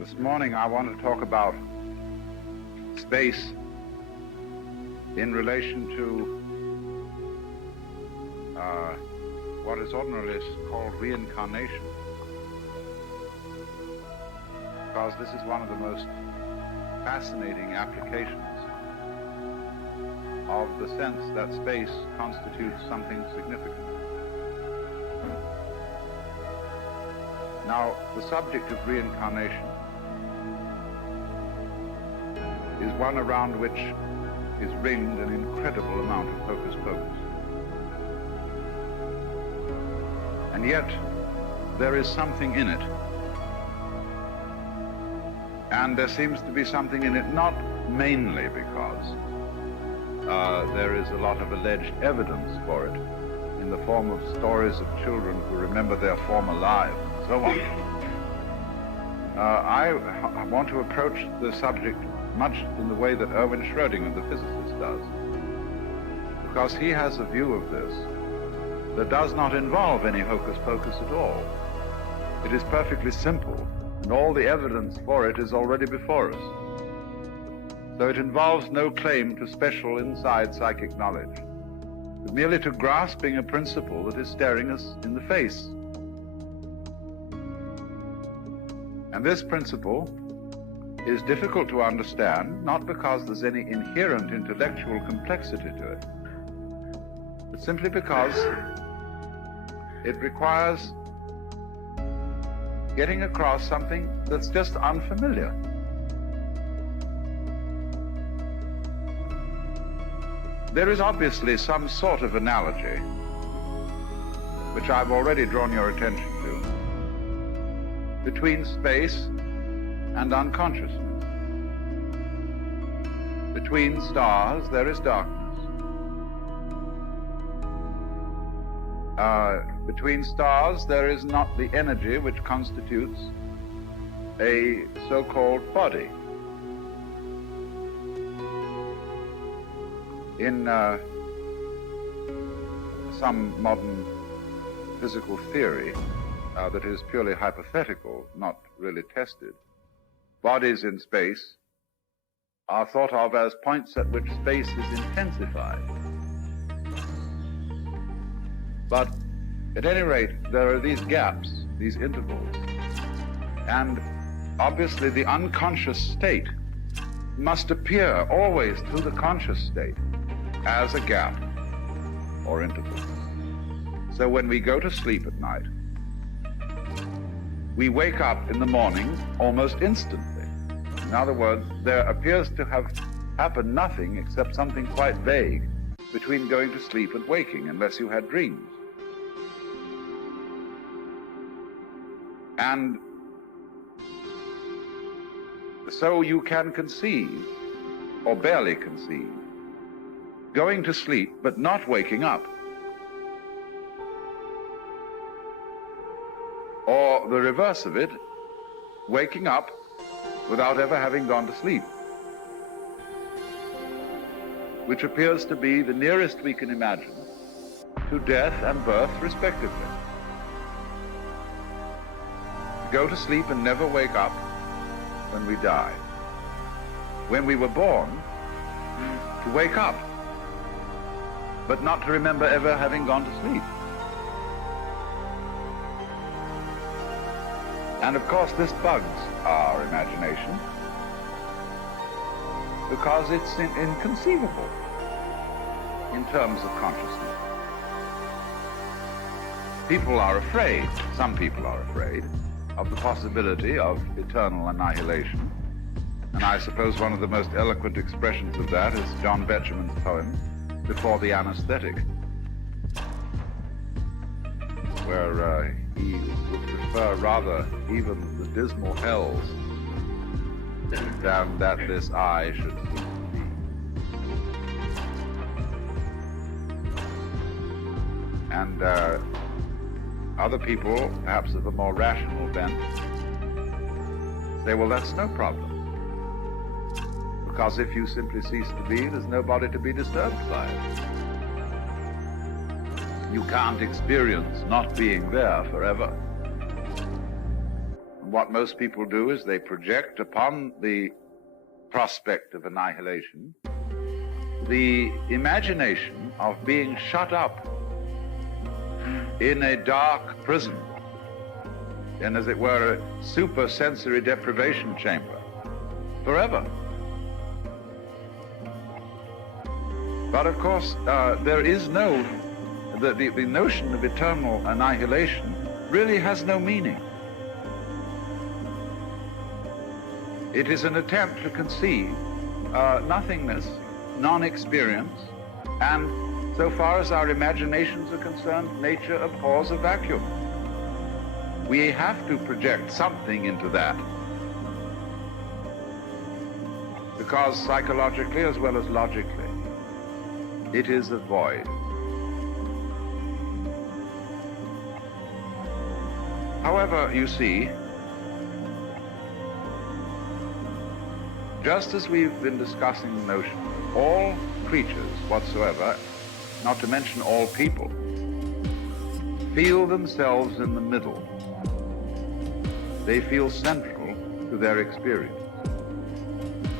This morning I want to talk about space in relation to what is ordinarily called reincarnation, because this is one of the most fascinating applications of the sense that space constitutes something significant. Now, the subject of reincarnation is one around which is ringed an incredible amount of hocus pocus. And yet, there is something in it. And there seems to be something in it not mainly because there is a lot of alleged evidence for it in the form of stories of children who remember their former lives and so on. I want to approach the subject much in the way that Erwin Schrödinger, the physicist, does, because he has a view of this that does not involve any hocus pocus at all. It is perfectly simple, and all the evidence for it is already before us. So it involves no claim to special inside psychic knowledge, but merely to grasping a principle that is staring us in the face. And this principle is difficult to understand, not because there's any inherent intellectual complexity to it, but simply because it requires getting across something that's just unfamiliar. There is obviously some sort of analogy, which I've already drawn your attention to, between space and unconsciousness. Between stars, there is darkness. Between stars, there is not the energy which constitutes a so-called body. In some modern physical theory that is purely hypothetical, not really tested, bodies in space are thought of as points at which space is intensified. But at any rate, there are these gaps, these intervals, and obviously the unconscious state must appear always through the conscious state as a gap or interval. So when we go to sleep at night, we wake up in the morning almost instantly. In other words, there appears to have happened nothing except something quite vague between going to sleep and waking, unless you had dreams. And so you can conceive, or barely conceive, going to sleep but not waking up. Or the reverse of it, waking up without ever having gone to sleep, which appears to be the nearest we can imagine to death and birth respectively. Go to sleep and never wake up when we die. When we were born, to wake up, but not to remember ever having gone to sleep. And of course this bugs our imagination because it's inconceivable in terms of consciousness. People are afraid, some people are afraid, of the possibility of eternal annihilation. And I suppose one of the most eloquent expressions of that is John Betjeman's poem, Before the Anesthetic, where he would prefer rather even the dismal hells than that this eye should cease to be. And other people, perhaps of a more rational bent, say, well, that's no problem, because if you simply cease to be, there's nobody to be disturbed by it. You can't experience not being there forever. what most people do is they project upon the prospect of annihilation the imagination of being shut up in a dark prison, in, as it were, a super sensory deprivation chamber forever. But of course, there is no, the notion of eternal annihilation really has no meaning. It is an attempt to conceive nothingness, non-experience, and so far as our imaginations are concerned, nature abhors a vacuum. We have to project something into that, because psychologically as well as logically, it is a void. However, you see, just as we've been discussing the notion, all creatures whatsoever, not to mention all people, feel themselves in the middle. They feel central to their experience.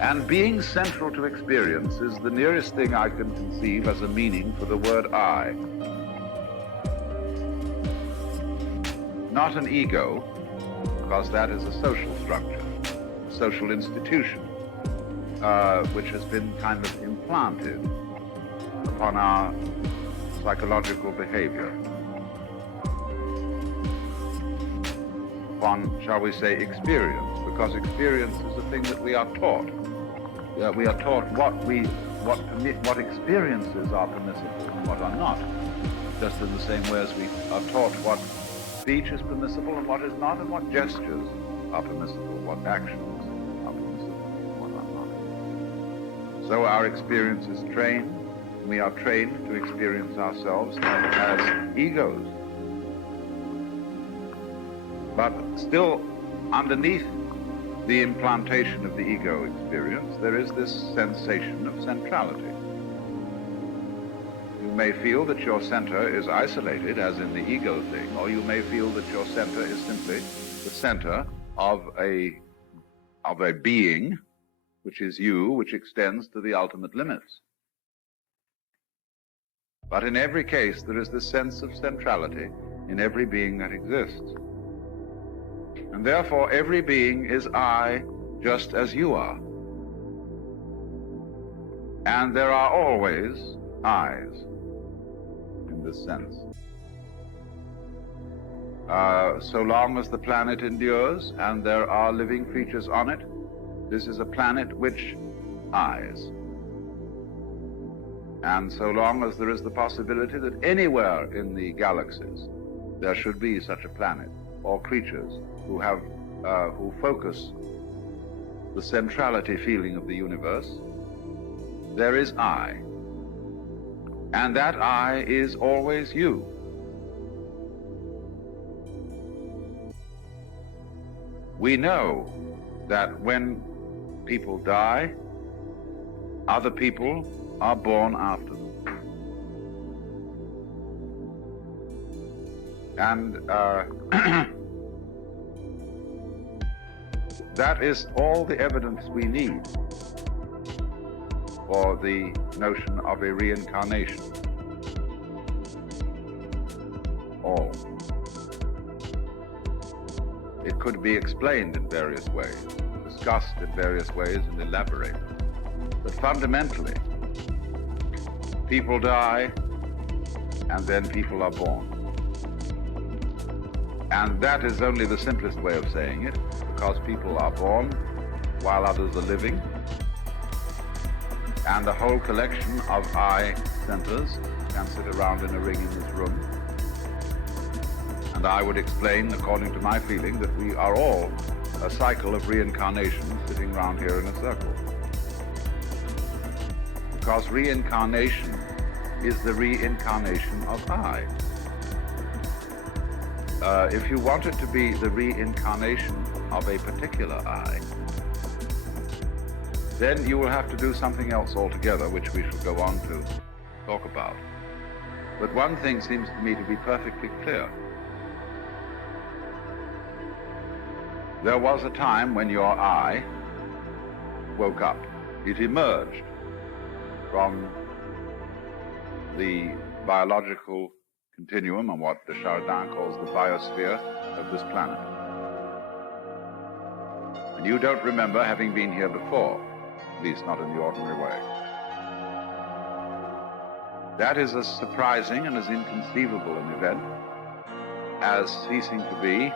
And being central to experience is the nearest thing I can conceive as a meaning for the word I. Not an ego, because that is a social structure, a social institution, which has been kind of implanted upon our psychological behavior, upon, shall we say, experience, because experience is a thing that we are taught. We are taught what experiences are permissible and what are not, just in the same way as we are taught what speech is permissible and what is not, and what gestures are permissible, what actions are permissible and what are not. So our experience is trained. We are trained to experience ourselves as egos. But still, underneath the implantation of the ego experience, there is this sensation of centrality. You may feel that your center is isolated, as in the ego thing, or you may feel that your center is simply the center of a being, which is you, which extends to the ultimate limits. But in every case, there is this sense of centrality in every being that exists. And therefore, every being is I, just as you are. And there are always I's in this sense. So long as the planet endures and there are living creatures on it, this is a planet which I's. And so long as there is the possibility that anywhere in the galaxies there should be such a planet, or creatures who focus the centrality feeling of the universe, there is I. And that I is always you. We know that when people die, other people are born after them. And that is all the evidence we need for the notion of a reincarnation. All. It could be explained in various ways, discussed in various ways, and elaborated. But fundamentally, people die, and then people are born. And that is only the simplest way of saying it, because people are born while others are living, and a whole collection of I centers can sit around in a ring in this room. And I would explain, according to my feeling, that we are all a cycle of reincarnation sitting around here in a circle. Because reincarnation is the reincarnation of I. If you want it to be the reincarnation of a particular I, then you will have to do something else altogether, which we shall go on to talk about. But one thing seems to me to be perfectly clear. there was a time when your I woke up. It emerged from the biological continuum and what de Chardin calls the biosphere of this planet. And you don't remember having been here before, at least not in the ordinary way. That is as surprising and as inconceivable an event as ceasing to be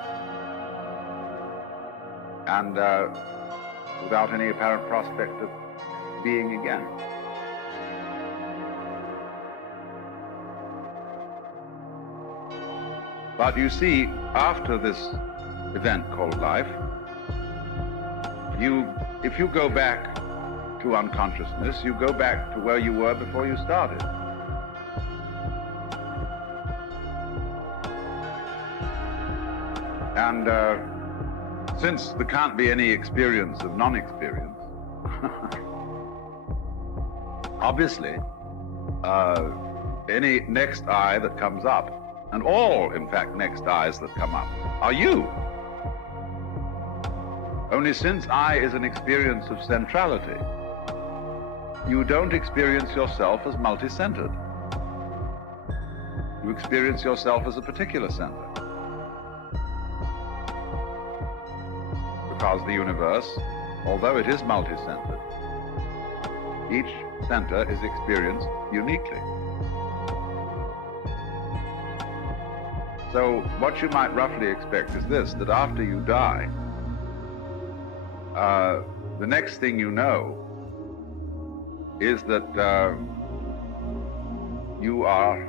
and without any apparent prospect of being again. But you see, after this event called life, if you go back to unconsciousness, you go back to where you were before you started. And since there can't be any experience of non-experience, obviously, any next I that comes up, and all, in fact, next I's that come up, are you. Only since I is an experience of centrality, you don't experience yourself as multi-centered. You experience yourself as a particular center. Because the universe, although it is multi-centered, each center is experienced uniquely. So what you might roughly expect is this, that after you die, the next thing you know is that you are,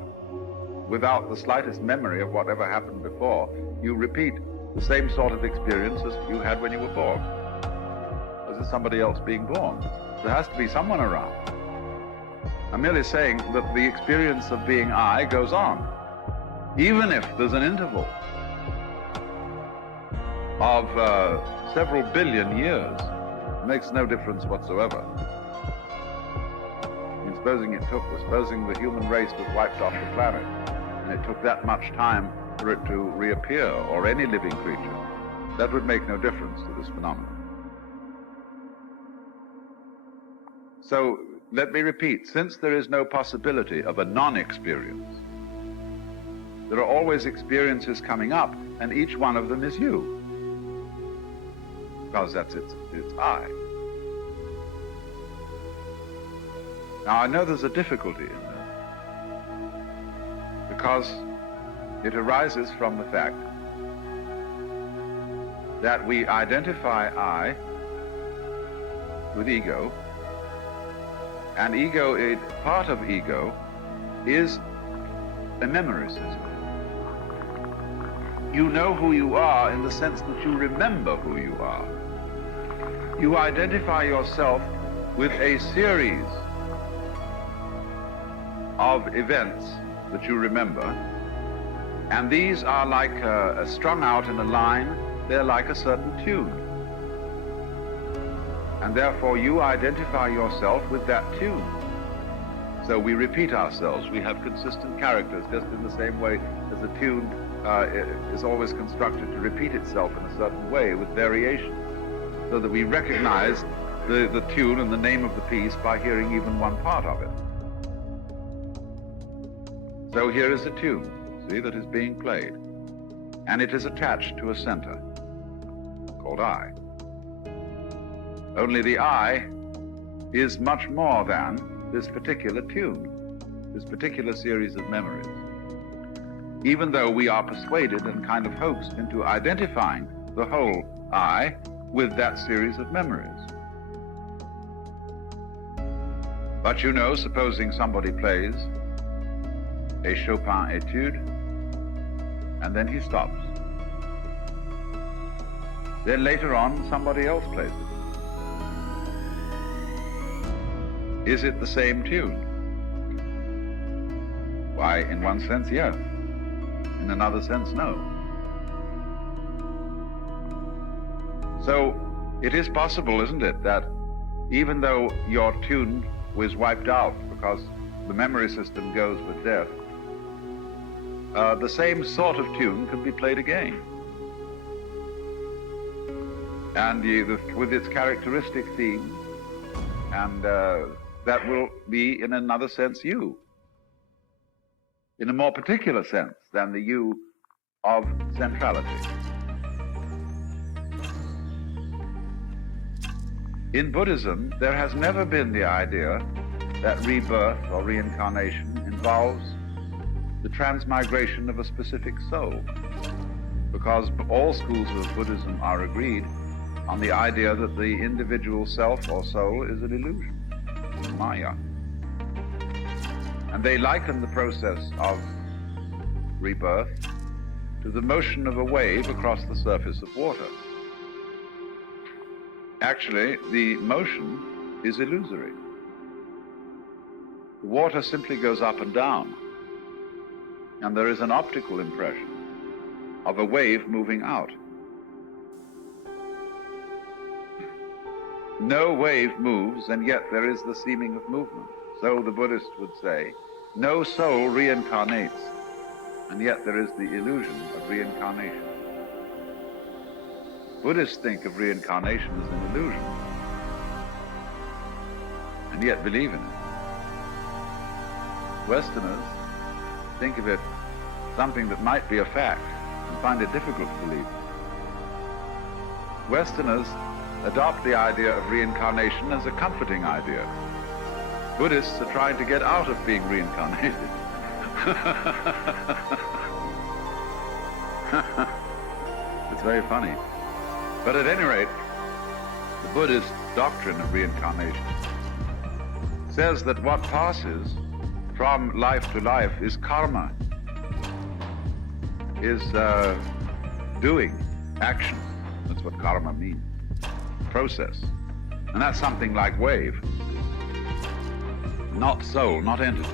without the slightest memory of whatever happened before, you repeat the same sort of experience as you had when you were born. As if somebody else being born. There has to be someone around. I'm merely saying that the experience of being I goes on. Even if there's an interval of several billion years, it makes no difference whatsoever. I mean, supposing the human race was wiped off the planet, and it took that much time for it to reappear, or any living creature, that would make no difference to this phenomenon. So, let me repeat, since there is no possibility of a non-experience, there are always experiences coming up, and each one of them is you. Because that's its I. Now, I know there's a difficulty in this, because it arises from the fact that we identify I with ego, and part of ego is a memory system. You know who you are in the sense that you remember who you are. You identify yourself with a series of events that you remember, and these are like strung out in a line. They're like a certain tune. And therefore you identify yourself with that tune. So we repeat ourselves. We have consistent characters, just in the same way as a tune is always constructed to repeat itself in a certain way with variations, so that we recognize the tune and the name of the piece by hearing even one part of it. So here is a tune, see, that is being played, and it is attached to a center called I. Only the I is much more than this particular tune, this particular series of memories. Even though we are persuaded and kind of coaxed into identifying the whole I with that series of memories. But you know, supposing somebody plays a Chopin etude, and then he stops. Then later on, somebody else plays it. Is it the same tune? Why, in one sense, yes. In another sense, no. So, it is possible, isn't it, that even though your tune was wiped out because the memory system goes with death, the same sort of tune can be played again. and with its characteristic themes, and that will be, in another sense, you, in a more particular sense than the you of centrality. In Buddhism, there has never been the idea that rebirth or reincarnation involves the transmigration of a specific soul, because all schools of Buddhism are agreed on the idea that the individual self or soul is an illusion, Maya. And they liken the process of rebirth to the motion of a wave across the surface of water. Actually, the motion is illusory. The water simply goes up and down, and there is an optical impression of a wave moving out. No wave moves, and yet there is the seeming of movement. So the Buddhist would say, no soul reincarnates, and yet there is the illusion of reincarnation. Buddhists think of reincarnation as an illusion, and yet believe in it. Westerners think of it something that might be a fact and find it difficult to believe. Westerners adopt the idea of reincarnation as a comforting idea. Buddhists are trying to get out of being reincarnated. It's very funny. But at any rate, the Buddhist doctrine of reincarnation says that what passes from life to life is karma, is doing, action. That's what karma means, process. And that's something like wave, not soul, not entity.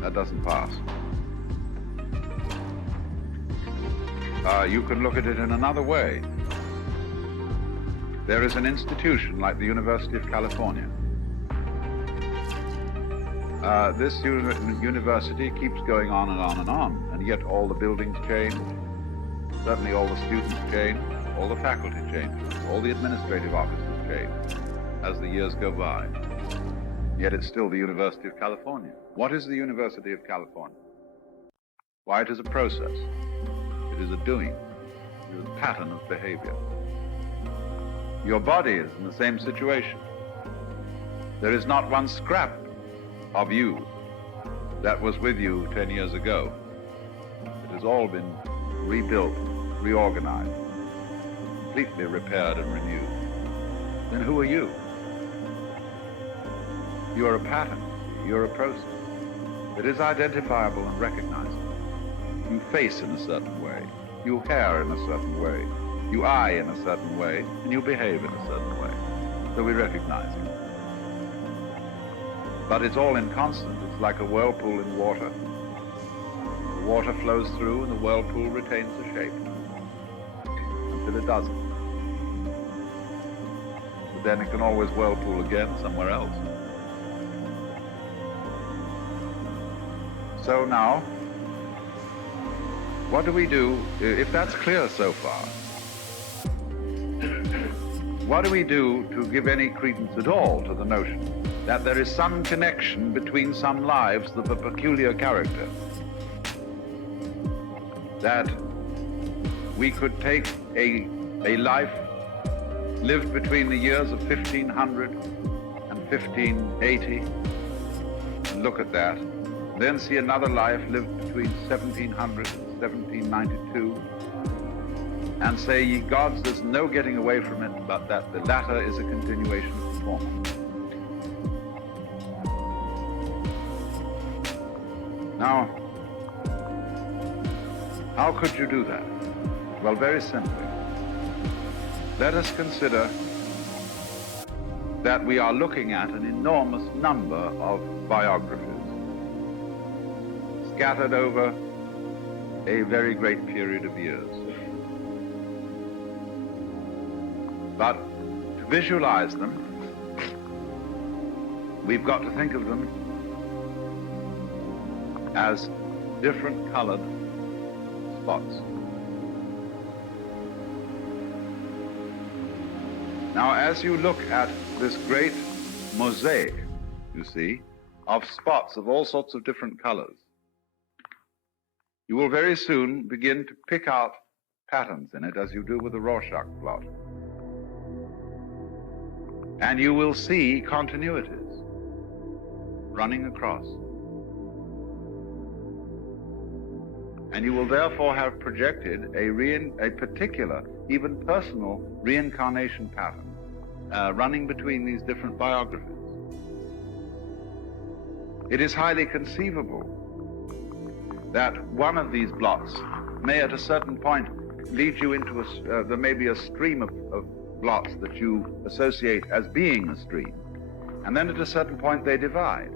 That doesn't pass. You can look at it in another way. There is an institution like the University of California. This university keeps going on and on and on, and yet all the buildings change, certainly all the students change, all the faculty change, all the administrative offices change as the years go by. Yet it's still the University of California. What is the University of California? Why, it is a process. It is a doing. It is a pattern of behavior. Your body is in the same situation. There is not one scrap of you that was with you 10 years ago. It has all been rebuilt, reorganized, completely repaired and renewed. Then who are you? You are a pattern. You're a process. It is identifiable and recognizable. You face in a certain way. You hair in a certain way. You eye in a certain way. And you behave in a certain way. So we recognize you. But it's all inconstant. It's like a whirlpool in water. The water flows through and the whirlpool retains the shape until it doesn't. But then it can always whirlpool again somewhere else. So now, what do we do, if that's clear so far? What do we do to give any credence at all to the notion that there is some connection between some lives of a peculiar character? That we could take a life lived between the years of 1500 and 1580 and look at that, then see another life lived between 1700 and 1792 and say, ye gods, there's no getting away from it, but that the latter is a continuation of the former. Now, how could you do that? Well, very simply. Let us consider that we are looking at an enormous number of biographies scattered over a very great period of years. But to visualize them, we've got to think of them as different colored spots. Now, as you look at this great mosaic, you see, of spots of all sorts of different colors, you will very soon begin to pick out patterns in it as you do with a Rorschach plot. And you will see continuities running across. And you will therefore have projected a particular, even personal reincarnation pattern running between these different biographies. It is highly conceivable that one of these blots may at a certain point lead you into there may be a stream of blots that you associate as being a stream, and then at a certain point they divide.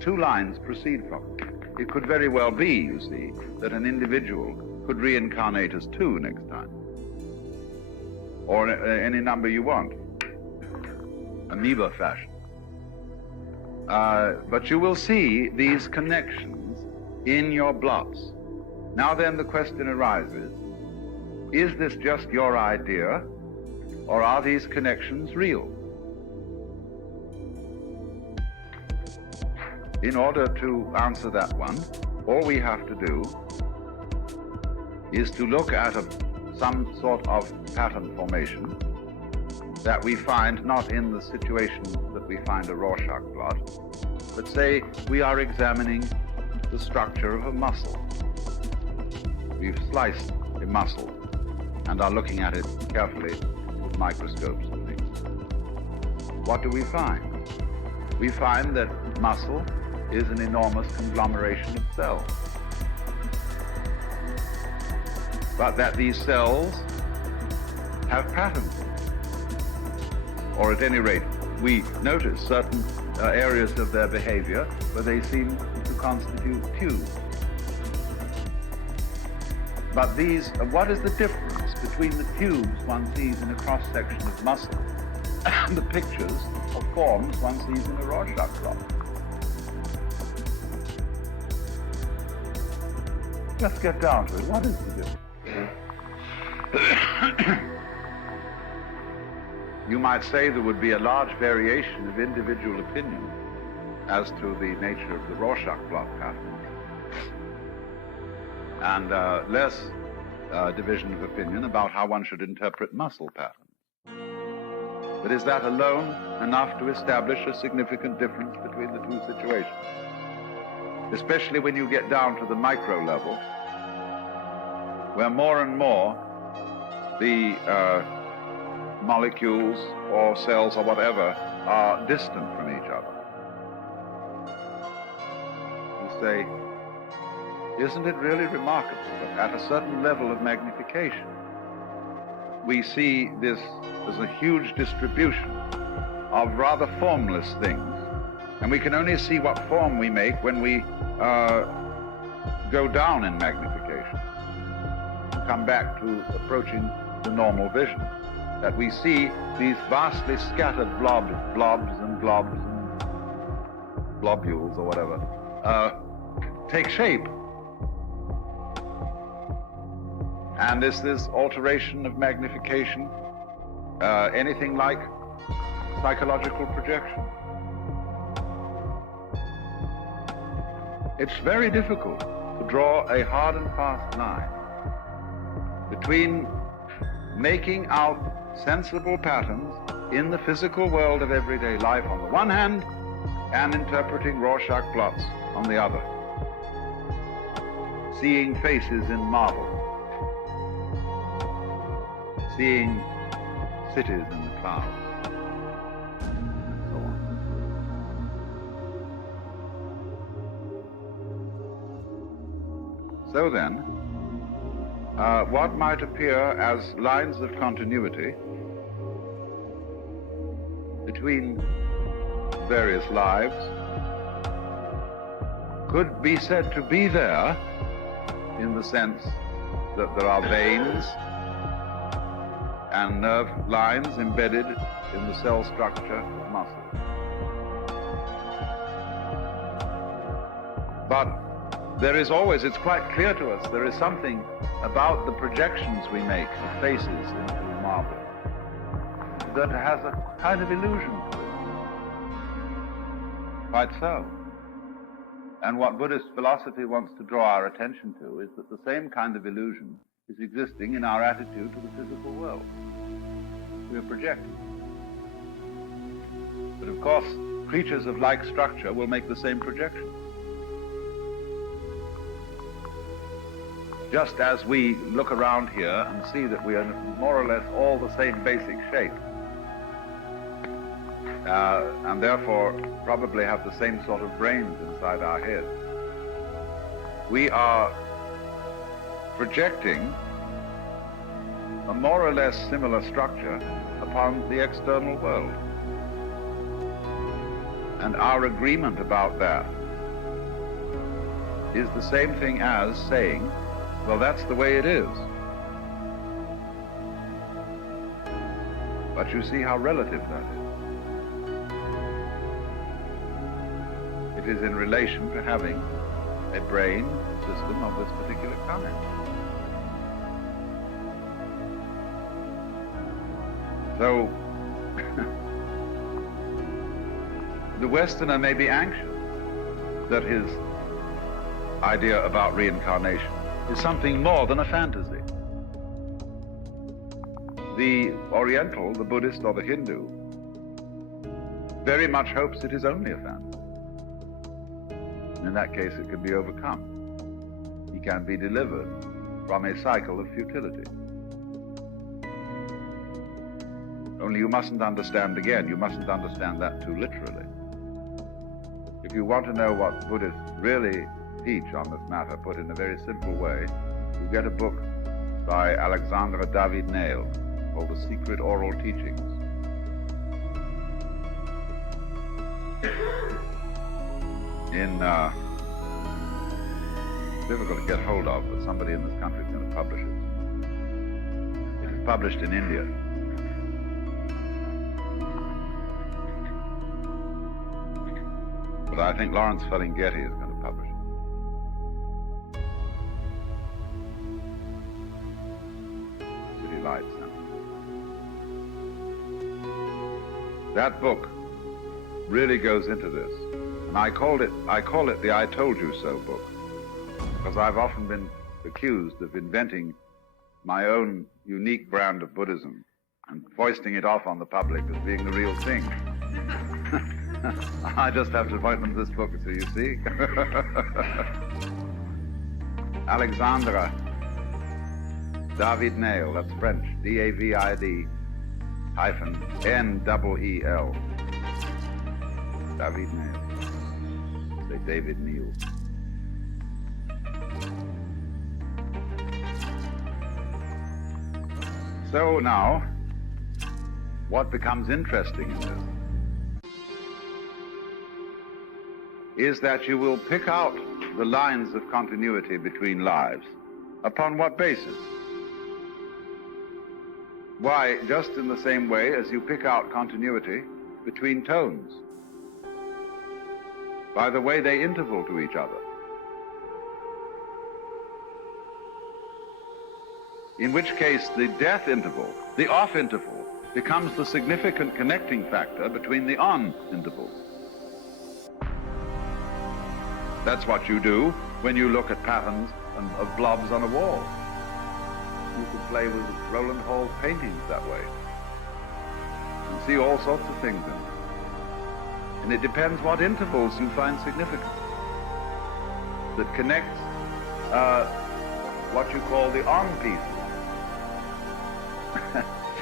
Two lines proceed from it. It could very well be, you see, that an individual could reincarnate as two next time, or any number you want, amoeba fashion. But you will see these connections in your blots. Now then the question arises, is this just your idea, or are these connections real? In order to answer that one, all we have to do is to look at some sort of pattern formation that we find not in the situation that we find a Rorschach plot, but say we are examining the structure of a muscle. We've sliced a muscle and are looking at it carefully with microscopes and things. What do we find? We find that muscle is an enormous conglomeration of cells, but that these cells have patterns, or at any rate, we notice certain areas of their behavior where they seem to constitute tubes. But these, what is the difference between the tubes one sees in a cross-section of muscle and the pictures of forms one sees in a Rorschach plot? Let's get down to it. What is the difference? You might say there would be a large variation of individual opinion as to the nature of the Rorschach plot pattern, and less division of opinion about how one should interpret muscle patterns. But is that alone enough to establish a significant difference between the two situations? Especially when you get down to the micro level, where more and more the molecules or cells or whatever are distant from each other. You say, isn't it really remarkable that at a certain level of magnification, we see this as a huge distribution of rather formless things, and we can only see what form we make when we go down in magnification, come back to approaching the normal vision, that we see these vastly scattered blobs and globules or whatever, take shape. And is this alteration of magnification anything like psychological projection? It's very difficult to draw a hard and fast line between making out sensible patterns in the physical world of everyday life on the one hand, and interpreting Rorschach plots on the other. Seeing faces in marble, seeing cities in the clouds, and so on. So then, what might appear as lines of continuity between various lives could be said to be there in the sense that there are veins and nerve lines embedded in the cell structure of muscle. But there is always, it's quite clear to us, there is something about the projections we make of faces into marble that has a kind of illusion to it. Quite so. And what Buddhist philosophy wants to draw our attention to is that the same kind of illusion is existing in our attitude to the physical world. We are projecting. But of course, creatures of like structure will make the same projection. Just as we look around here and see that we are more or less all the same basic shape, and therefore probably have the same sort of brains inside our head, we are projecting a more or less similar structure upon the external world. And our agreement about that is the same thing as saying, well, that's the way it is. But you see how relative that is. It is in relation to having a brain system of this particular kind. So, the Westerner may be anxious that his idea about reincarnation is something more than a fantasy. The Oriental, the Buddhist or the Hindu, very much hopes it is only a fantasy. In that case, it can be overcome. He can be delivered from a cycle of futility. Only you mustn't understand, again, you mustn't understand that too literally. If you want to know what Buddhists really teach on this matter, put in a very simple way, you get a book by Alexandra David Nail called The Secret Oral Teachings. Difficult to get hold of, but somebody in this country is going to publish it. It is published in India. But I think Lawrence Ferlinghetti is going to publish it. City Lights. That book really goes into this. And I call it the I Told You So book, because I've often been accused of inventing my own unique brand of Buddhism and foisting it off on the public as being the real thing. I just have to point them to this book, so you see. Alexandra David Nail, that's French, D-A-V-I-D -N-E-E-L. David Nail. Say David Neal. So now, what becomes interesting in this is that you will pick out the lines of continuity between lives. Upon what basis? Why, just in the same way as you pick out continuity between tones, by the way they interval to each other. In which case the death interval, the off interval, becomes the significant connecting factor between the on intervals. That's what you do when you look at patterns of blobs on a wall. You can play with Roland Hall's paintings that way and see all sorts of things in them. And it depends what intervals you find significant that connects what you call the on pieces.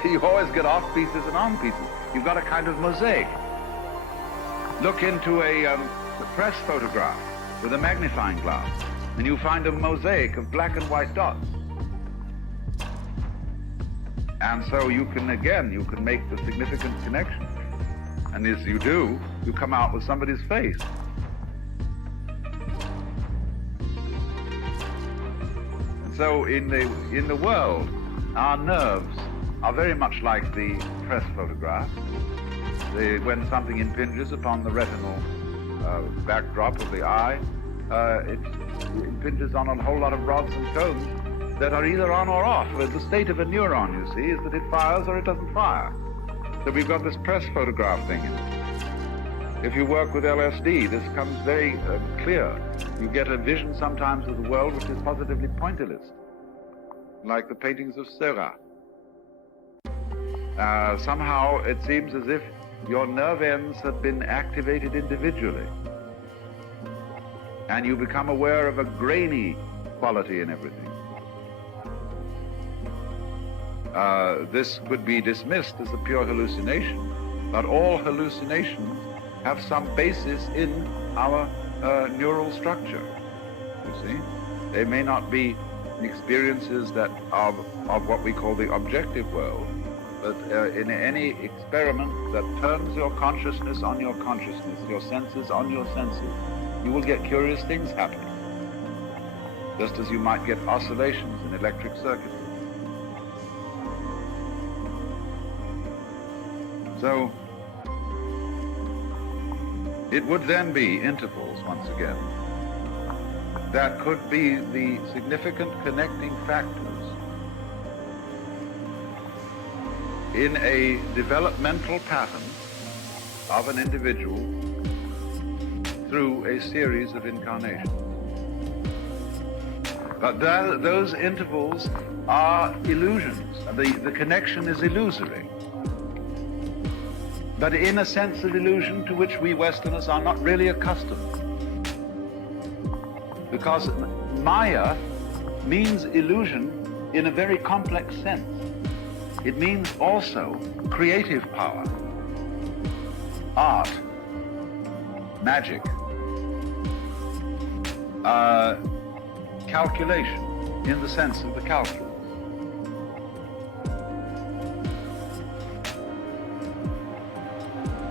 See, you always get off pieces and on pieces. You've got a kind of mosaic. Look into a press photograph with a magnifying glass, and you find a mosaic of black and white dots. And so you can make the significant connection. And as you do, you come out with somebody's face. And so in the world, our nerves are very much like the press photograph. When something impinges upon the retinal backdrop of the eye, it impinges on a whole lot of rods and cones that are either on or off. The state of a neuron, you see, is that it fires or it doesn't fire. So we've got this press photograph thing in it. If you work with LSD, this comes very clear. You get a vision sometimes of the world which is positively pointillist, like the paintings of Seurat. Somehow it seems as if your nerve ends have been activated individually, and you become aware of a grainy quality in everything. This could be dismissed as a pure hallucination, but all hallucinations have some basis in our neural structure, you see. They may not be experiences that are of what we call the objective world, but in any experiment that turns your consciousness on your consciousness, your senses on your senses, you will get curious things happening, just as you might get oscillations in electric circuitry. So it would then be intervals, once again, that could be the significant connecting factors in a developmental pattern of an individual through a series of incarnations. But those intervals are illusions. The connection is illusory, but in a sense of illusion to which we Westerners are not really accustomed. Because Maya means illusion in a very complex sense. It means also creative power, art, magic, calculation in the sense of the calculus.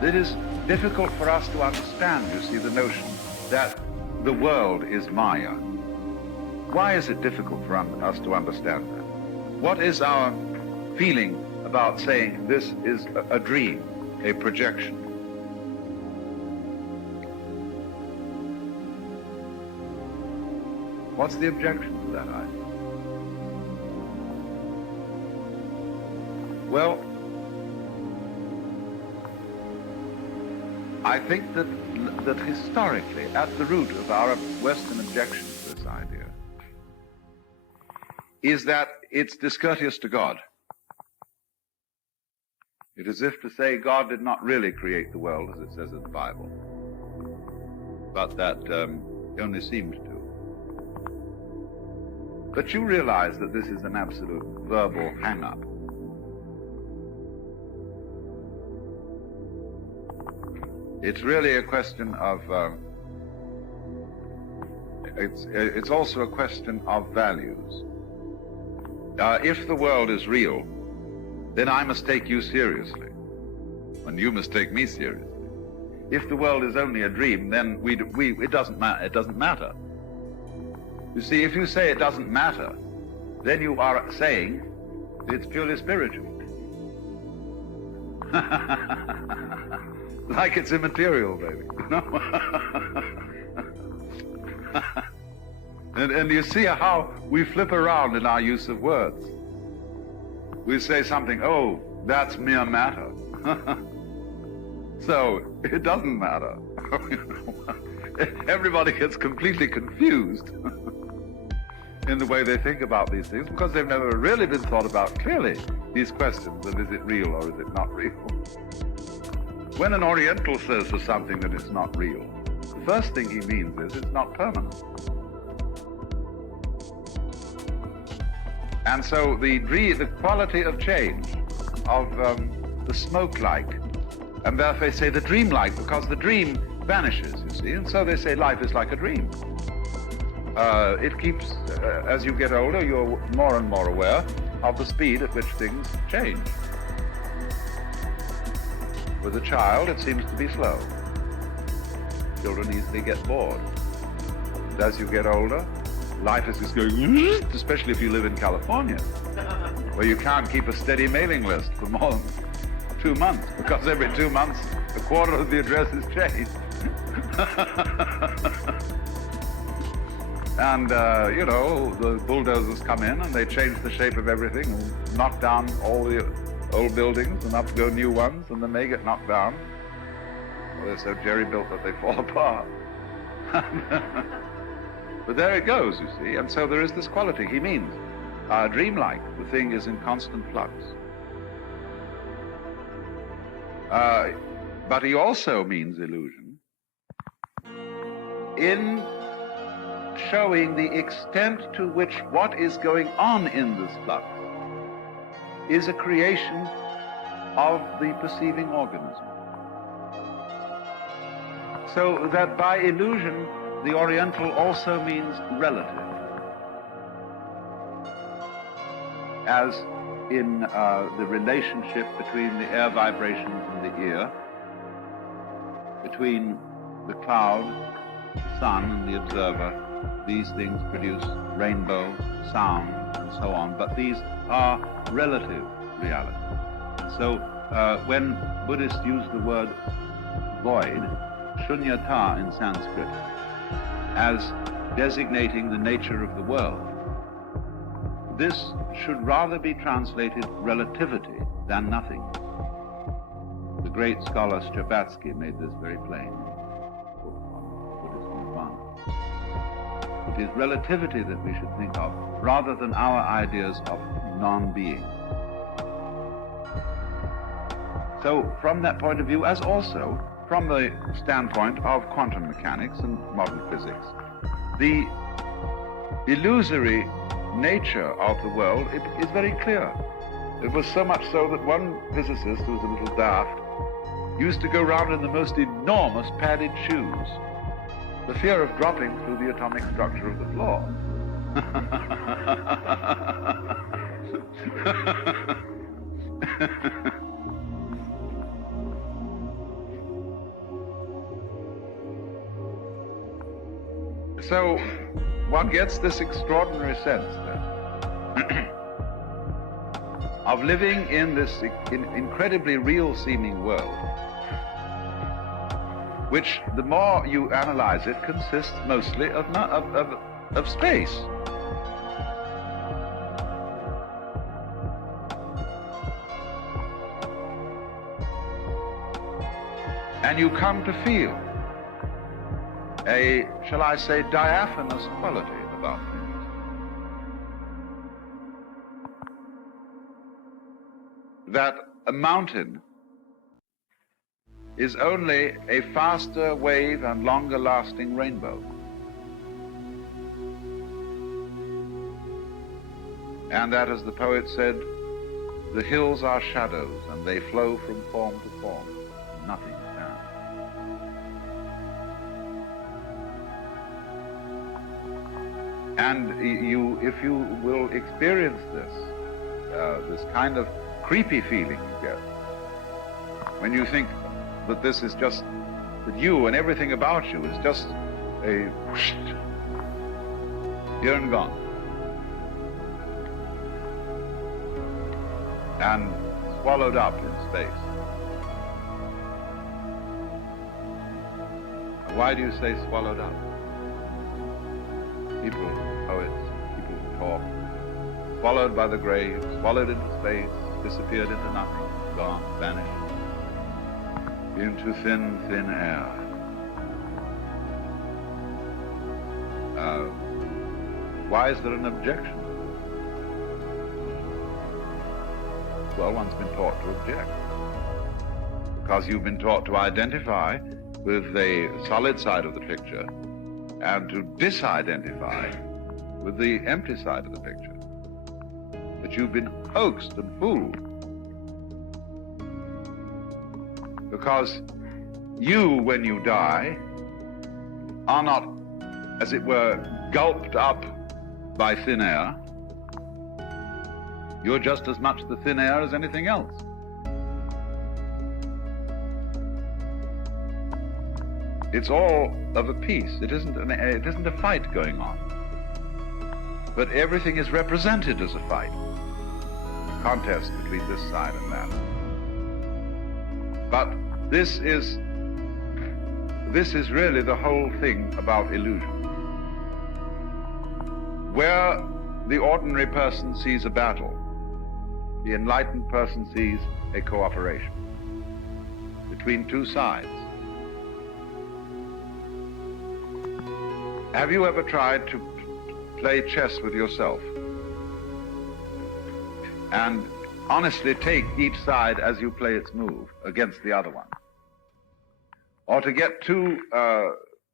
It is difficult for us to understand, you see, the notion that the world is Maya. Why is it difficult for us to understand that? What is our feeling about saying this is a dream, a projection? What's the objection to that idea? Well, I think that historically, at the root of our Western objection to this idea is that it's discourteous to God. It is as if to say God did not really create the world, as it says in the Bible, but that he only seemed to. But you realize that this is an absolute verbal hang-up. It's really a question of, it's also a question of values. If the world is real, then I must take you seriously, and you must take me seriously. If the world is only a dream, then it doesn't matter. You see, if you say it doesn't matter, then you are saying it's purely spiritual. Like it's immaterial, baby. and you see how we flip around in our use of words. We say something, oh, that's mere matter. So it doesn't matter. Everybody gets completely confused in the way they think about these things because they've never really been thought about clearly, these questions of is it real or is it not real. When an Oriental says to something that it's not real, the first thing he means is it's not permanent. And so the quality of change, of the smoke-like, and therefore they say the dream-like, because the dream vanishes, you see, and so they say life is like a dream. It keeps, as you get older, you're more and more aware of the speed at which things change. With a child, it seems to be slow. Children easily get bored. And as you get older, life is just going, especially if you live in California, where you can't keep a steady mailing list for more than 2 months, because every 2 months, a quarter of the address is changed. And, the bulldozers come in and they change the shape of everything and knock down all the old buildings, and up go new ones, and then they get knocked down. Well, they're so jerry-built that they fall apart. But there it goes, you see, and so there is this quality. He means dreamlike. The thing is in constant flux. But he also means illusion in showing the extent to which what is going on in this flux is a creation of the perceiving organism. So that by illusion, the Oriental also means relative. As in the relationship between the air vibrations and the ear, between the cloud, the sun, and the observer, these things produce rainbow, sound, and so on, but these are relative realities. So when Buddhists use the word void, shunyata in Sanskrit, as designating the nature of the world, this should rather be translated relativity than nothing. The great scholar Stravatsky made this very plain. Buddhism nirvana. It is relativity that we should think of, rather than our ideas of non-being. So from that point of view, as also from the standpoint of quantum mechanics and modern physics, the illusory nature of the world is very clear. It was so much so that one physicist, who was a little daft, used to go round in the most enormous padded shoes, the fear of dropping through the atomic structure of the floor. So one gets this extraordinary sense then of living in this incredibly real-seeming world, which, the more you analyze it, consists mostly of space. And you come to feel a, shall I say, diaphanous quality about things. That a mountain is only a faster wave and longer lasting rainbow. And that, as the poet said, the hills are shadows and they flow from form to form. Nothing stands. And if you will experience this kind of creepy feeling you get when you think that this is just, that you and everything about you is just a whoosh, here and gone, and swallowed up in space. Why do you say swallowed up? People, poets, people who talk, swallowed by the grave, swallowed into space, disappeared into nothing, gone, vanished, into thin, thin air. Why is there an objection? Well, one's been taught to object, because you've been taught to identify with the solid side of the picture and to disidentify with the empty side of the picture. That you've been hoaxed and fooled. Because you, when you die, are not, as it were, gulped up by thin air. You're just as much the thin air as anything else. It's all of a piece. It isn't a fight going on. But everything is represented as a fight. A contest between this side and that. But this is really the whole thing about illusion. Where the ordinary person sees a battle, the enlightened person sees a cooperation between two sides. Have you ever tried to play chess with yourself and honestly take each side as you play its move against the other one? Or to get two,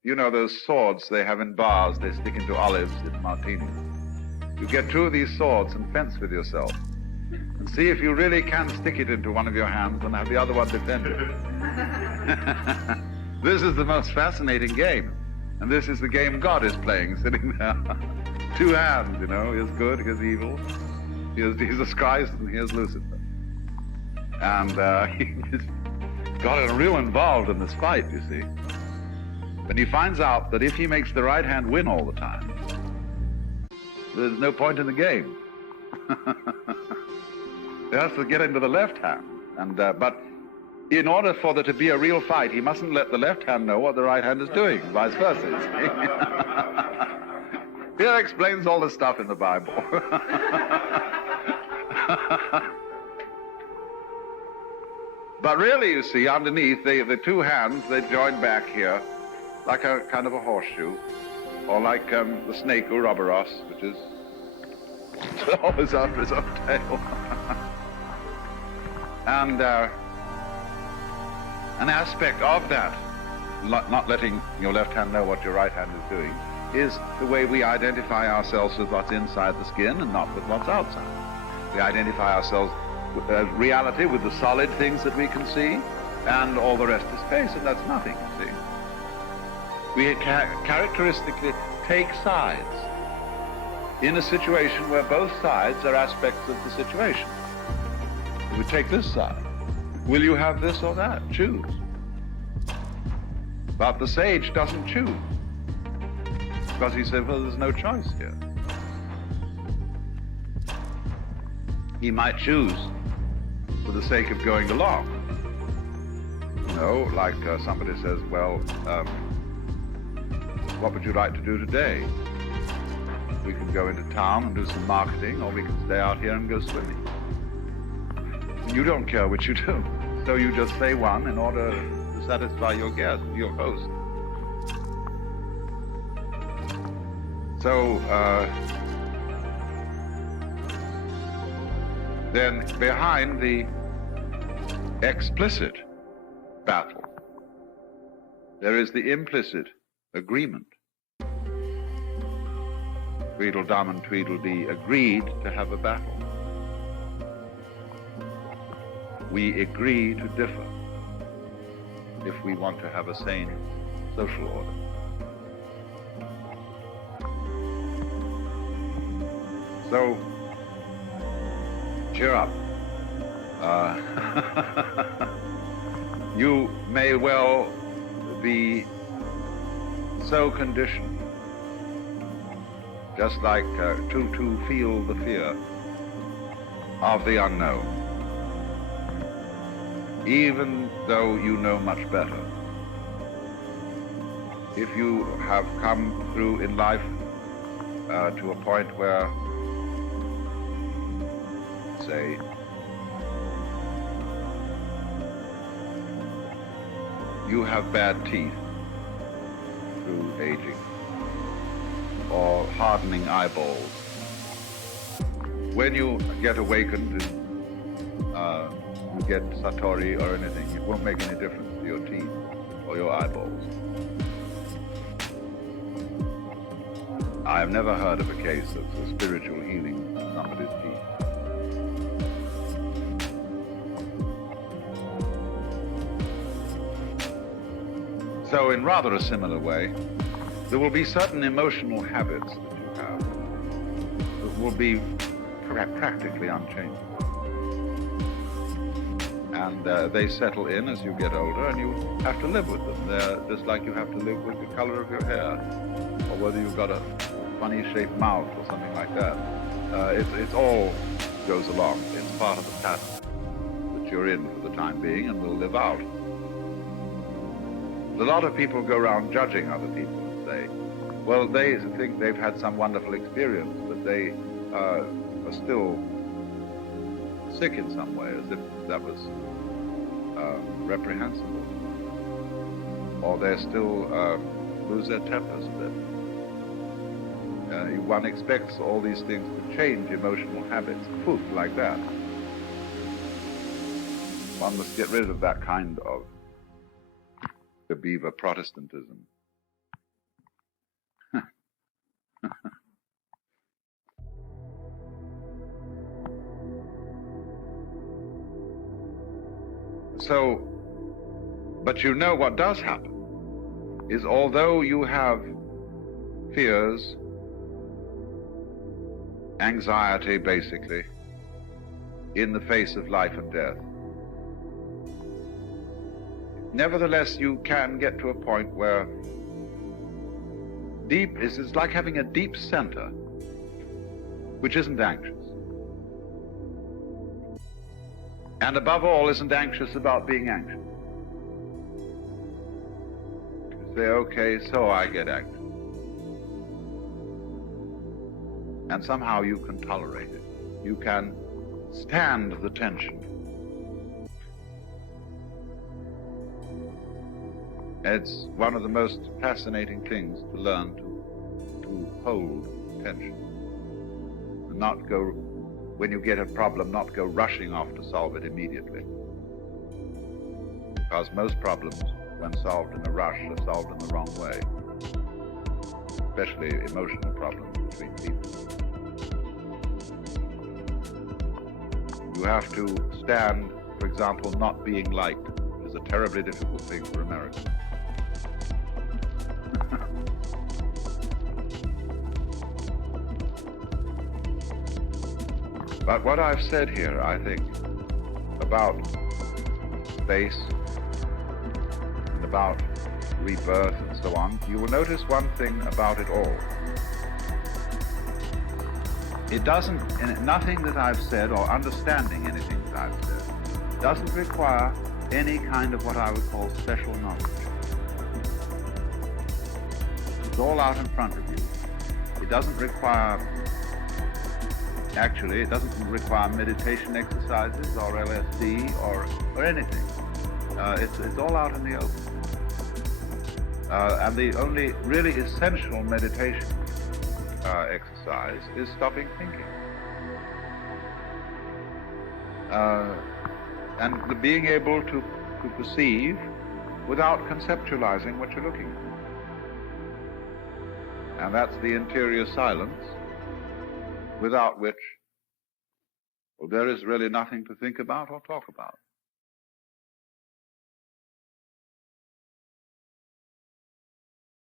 you know, those swords they have in bars, they stick into olives in martinis. You get two of these swords and fence with yourself and see if you really can stick it into one of your hands and have the other one defend it. This is the most fascinating game. And this is the game God is playing, sitting there. Two hands, you know, here's good, here's evil. Here's Jesus Christ and here's Lucifer. And he's got real involved in this fight, you see. When he finds out that if he makes the right hand win all the time, there's no point in the game. He has to get into the left hand. And but in order for there to be a real fight, he mustn't let the left hand know what the right hand is doing, vice versa, you see. Here explains all the stuff in the Bible. But really, you see, underneath, the two hands, they join back here like a kind of a horseshoe, or like the snake Ouroboros, which is always after his own tail. And an aspect of that, not letting your left hand know what your right hand is doing, is the way we identify ourselves with what's inside the skin and not with what's outside. We identify ourselves with reality, with the solid things that we can see, and all the rest is space, and that's nothing, you see. We characteristically take sides in a situation where both sides are aspects of the situation. We take this side. Will you have this or that? Choose. But the sage doesn't choose, because he said, well, there's no choice here. He might choose for the sake of going along. You know, like somebody says, well, what would you like to do today? We can go into town and do some marketing, or we can stay out here and go swimming. You don't care what you do, so you just say one in order to satisfy your guest, your host. So, then behind the explicit battle, there is the implicit agreement. Tweedledum and Tweedledee agreed to have a battle. We agree to differ if we want to have a sane social order. So, cheer up. You may well be so conditioned, just like to feel the fear of the unknown, even though you know much better. If you have come through in life to a point where, say, you have bad teeth through aging, or hardening eyeballs. When you get awakened, you get satori or anything, it won't make any difference to your teeth or your eyeballs. I have never heard of a case of a spiritual healing of somebody's teeth. So in rather a similar way, there will be certain emotional habits that you have that will be practically unchanged. And they settle in as you get older, and you have to live with them. They're just like you have to live with the color of your hair, or whether you've got a funny shaped mouth or something like that. It all goes along. It's part of the pattern that you're in for the time being and will live out. A lot of people go around judging other people and say, well, they think they've had some wonderful experience, but they are still sick in some way, as if that was reprehensible. Or they still lose their tempers a bit. One expects all these things to change emotional habits, poof, like that. One must get rid of that kind of the beaver Protestantism. So, but you know what does happen is, although you have fears, anxiety basically, in the face of life and death, nevertheless you can get to a point where it's like having a deep center which isn't anxious. And above all, isn't anxious about being anxious. You say, okay, so I get anxious. And somehow you can tolerate it. You can stand the tension. It's one of the most fascinating things to learn to hold tension. And not go, when you get a problem, not go rushing off to solve it immediately. Because most problems, when solved in a rush, are solved in the wrong way. Especially emotional problems between people. You have to stand, for example, not being liked, which is a terribly difficult thing for Americans. But what I've said here, I think, about space and about rebirth and so on, you will notice one thing about it all. It doesn't, nothing that I've said, or understanding anything that I've said, doesn't require any kind of what I would call special knowledge. It's all out in front of you. It doesn't require, actually, it doesn't require meditation exercises or LSD or anything. It's all out in the open. And the only really essential meditation exercise is stopping thinking. And being able to perceive without conceptualizing what you're looking at. And that's the interior silence, without which, well, there is really nothing to think about or talk about.